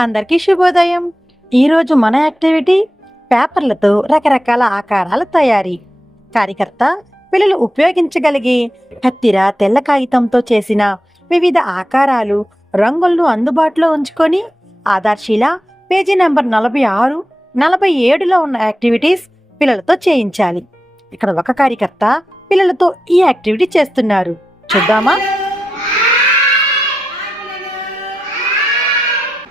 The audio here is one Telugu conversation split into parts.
అందరికీ శుభోదయం. ఈరోజు మన యాక్టివిటీ పేపర్లతో రకరకాల ఆకారాల తయారీ. కార్యకర్త పిల్లలు ఉపయోగించగలిగే కత్తిర, తెల్ల కాగితంతో చేసిన వివిధ ఆకారాలు, రంగులను అందుబాటులో ఉంచుకొని ఆధార్శీల పేజీ నెంబర్ 46, 47లో ఉన్న యాక్టివిటీస్ పిల్లలతో చేయించాలి. ఇక్కడ ఒక కార్యకర్త పిల్లలతో ఈ యాక్టివిటీ చేస్తున్నారు. చూద్దామా?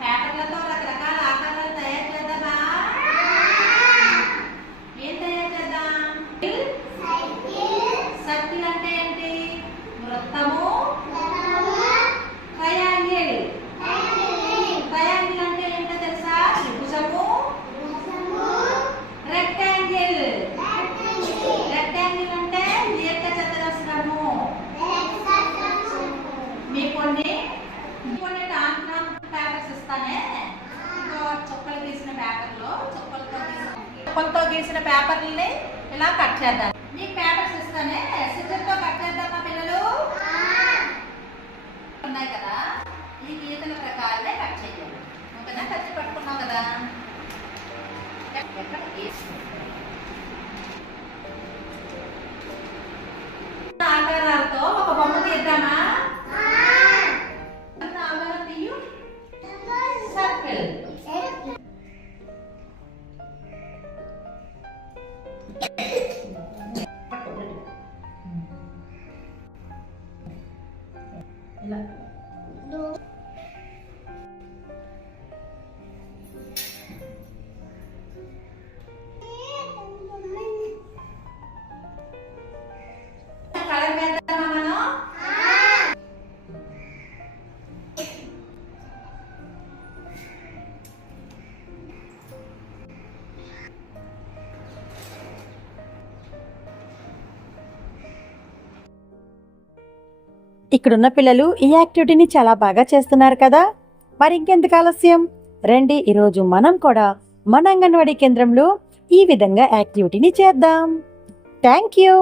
పేపర్లతో రకరకాల ఆకారాలు తయారు చేద్దామా? ఏం తయారు చేద్దాం? సర్కిల్ అంటే ఏంటి? వృత్తము. ట్రయాంగిల్. ట్రయాంగిల్ అంటే ఏంటో తెలుసా? త్రిభుజము. రెక్టాంగిల్. రెక్టాంగిల్ అంటే దీర్ఘ చతురస్రము. మీ కొన్ని పేపర్స్ ఇస్తానే, చుక్కలు గీసిన పేపర్లో చుక్కలతో గీసిన పేపర్లని ఇలా కట్ చేద్దాం. మీకు పేపర్స్ ఇస్తానే, సిజర్తో కట్ చేద్దామా పిల్లలు? ఉన్నాయి కదా, ఈ గీతల ప్రకారమే కట్ చేయాలి. ఓకేనా? కత్తి పట్టుకున్నావు కదా, ఆకారాలతో ఒక బొమ్మ తీద్దామా? ఆకారం తీయు. సర్కిల్. ఇలా కలర్ వేద్దామా మనం? ఇక్కడున్న పిల్లలు ఈ యాక్టివిటీని చాలా బాగా చేస్తున్నారు కదా. మరి ఇంకెందుకు ఆలస్యం, రండి ఈరోజు మనం కూడా మన అంగన్వాడీ కేంద్రంలో ఈ విధంగా యాక్టివిటీని చేద్దాం. Thank you.